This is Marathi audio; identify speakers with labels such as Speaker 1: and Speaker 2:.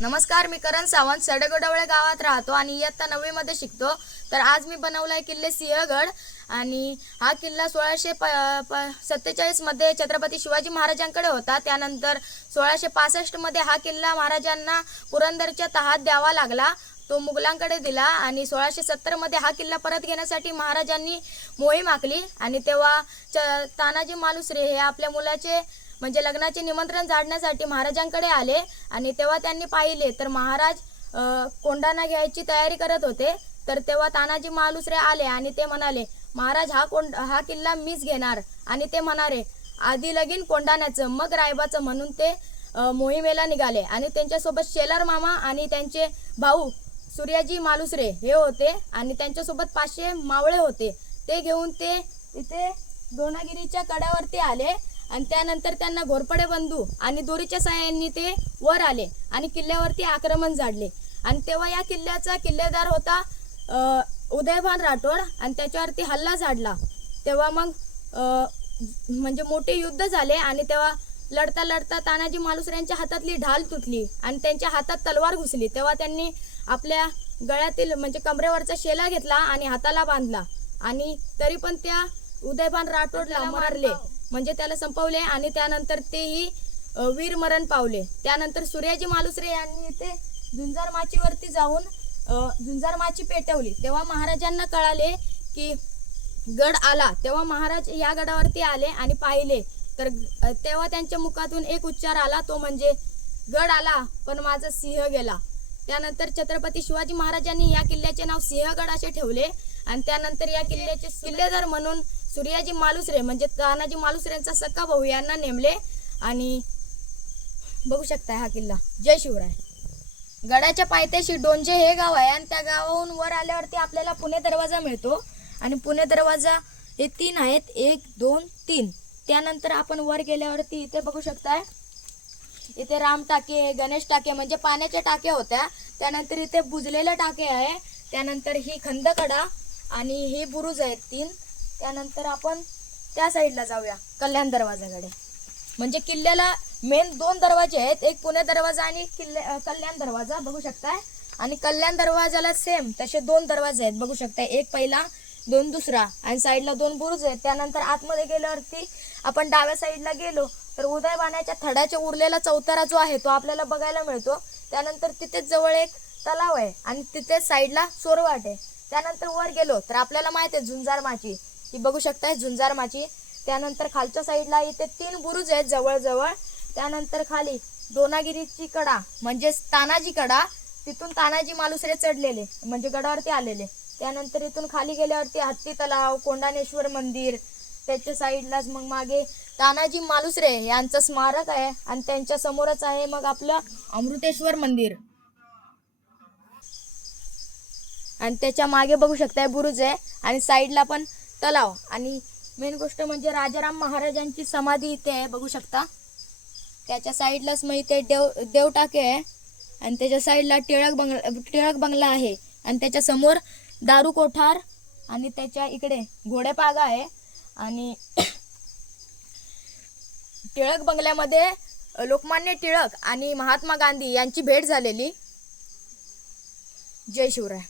Speaker 1: नमस्कार मी करण सावंत सडगडवळे गावात राहतो आणि इयत्ता नववीमध्ये शिकतो. तर आज मी बनवलाय किल्ले सिंहगड आणि हा किल्ला सोळाशे प प सत्तेचाळीसमध्ये छत्रपती शिवाजी महाराजांकडे होता. त्यानंतर सोळाशे पासष्टमध्ये हा किल्ला महाराजांना पुरंदरच्या तहात द्यावा लागला. तो मुघलांकडे दिला आणि सोळाशे सत्तरमध्ये हा किल्ला परत घेण्यासाठी महाराजांनी मोहीम आखली. आणि तेव्हा च तानाजी मालुसरे हे आपल्या मुलाचे म्हणजे लग्नाचे निमंत्रण झाडण्यासाठी महाराजांकडे आले आणि तेव्हा त्यांनी पाहिले तर महाराज अ, कोंढाणा घ्यायची तयारी करत होते. तर तेव्हा तानाजी मालुसरे आले आणि ते म्हणाले महाराज हा कोंड हा किल्ला मीच घेणार. आणि ते म्हणाले आधी लगीन कोंढाण्याचं मग रायबाचं. म्हणून ते मोहिमेला निघाले आणि त्यांच्यासोबत शेलार मामा आणि त्यांचे भाऊ सूर्याजी मालुसरे हे होते आणि त्यांच्यासोबत पाचशे मावळे होते. ते घेऊन ते इथे दोनागिरीच्या कड्यावरती आले आणि त्यानंतर त्यांना घोरपडे बंधू आणि दोरीच्या साह्यांनी ते वर आले आणि किल्ल्यावरती आक्रमण झाडले. आणि तेव्हा या किल्ल्याचा किल्लेदार होता उदयभान राठोड आणि त्याच्यावरती हल्ला झाडला. तेव्हा मग म्हणजे मोठे युद्ध झाले आणि तेव्हा लढता लढता तानाजी मालुसऱ्यांच्या हातातली ढाल तुटली आणि त्यांच्या हातात तलवार घुसली. तेव्हा त्यांनी आपल्या गळ्यातील म्हणजे कमरेवरचा शेला घेतला आणि हाताला बांधला. आणि तरी पण त्या उदयभान राठोडला मारले. म्हणजे त्याला संपवले आणि त्यानंतर तेही वीरमरण वीर मरण पावले. त्यानंतर सूर्याजी मालुसरे यांनी इथे झुंजार माचीवरती जाऊन झुंजार माची पेटवली. तेव्हा महाराजांना कळाले की गड आला. तेव्हा महाराज या गडावरती आले आणि पाहिले. तर तेव्हा त्यांच्या मुखातून एक उच्चार आला तो म्हणजे गड आला पण माझा सिंह गेला. त्यानंतर छत्रपती शिवाजी महाराजांनी या किल्ल्याचे नाव सिंहगड असे ठेवले. आणि त्यानंतर या किल्ल्याचे किल्लेदार म्हणून सूर्याजी मालुसरे म्हणजे तानाजी मालुसरेंचा सक्का भाऊ यांना नेमले. आणि बघू शकता हा किल्ला. जय शिवराय. गडाच्या पायथ्याशी डोंजे हे गाव आहे आणि त्या गावाहून वर आल्यावरती आपल्याला पुणे दरवाजा मिळतो. आणि पुणे दरवाजा हे तीन आहेत. एक दोन तीन. त्यानंतर आपण वर गेल्यावरती इथे बघू शकताय. इथे राम टाके गणेश टाके म्हणजे पाण्याच्या टाक्या होत्या. त्यानंतर इथे बुजलेल्या टाके आहे. त्यानंतर ही खंदकडा आणि हे बुरुज आहेत तीन. त्यानंतर आपण त्या साईडला जाऊया कल्याण दरवाजाकडे. म्हणजे किल्ल्याला मेन दोन दरवाजे आहेत. एक पुणे दरवाजा आणि किल्ले कल्याण दरवाजा बघू शकताय. आणि कल्याण दरवाजाला सेम तसे दोन दरवाजे आहेत बघू शकताय. एक पहिला दोन दुसरा आणि साईडला दोन बुरुज आहेत. त्यानंतर आतमध्ये गेल्यावरती आपण डाव्या साईडला गेलो तर उदयबाण्याच्या थड्याच्या उरलेला चौतारा जो आहे तो आपल्याला बघायला मिळतो. त्यानंतर तिथेच जवळ एक तलाव आहे आणि तिथे साईडला चोरवाट आहे. त्यानंतर वर गेलो तर आपल्याला माहीत आहे झुंजार माची. ही बघू शकताय झुंजार माची. त्यानंतर खालच्या साईडला इथे तीन बुरुज आहेत जवळजवळ. त्यानंतर खाली दोनागिरीची कडा म्हणजेच तानाजी कडा. तिथून तानाजी मालुसरे चढलेले म्हणजे गडावरती आलेले. त्यानंतर इथून खाली गेल्यावरती हत्ती तलाव कोंडानेश्वर मंदिर. त्याच्या साईडलाच मग मागे तानाजी मालुसरे यांचं स्मारक आहे आणि त्यांच्या समोरच आहे मग आपलं अमृतेश्वर मंदिर. आणि त्याच्यामागे बघू शकताय बुरुज आहे आणि साईडला पण तलाव. आणि मेन गोष्ट म्हणजे राजाराम महाराजांची समाधी इथे आहे बघू शकता. त्याच्या साईडलाच मग इथे देव देव टाके आहे. आणि त्याच्या साईडला टिळक बंगला टिळक बंगला आहे. आणि त्याच्यासमोर दारू कोठार आणि त्याच्या इकडे घोडेपागा आहे. आणि टिळक बंगल्यामध्ये लोकमान्य टिळक आणि महात्मा गांधी यांची भेट झालेली. जय शिवराय.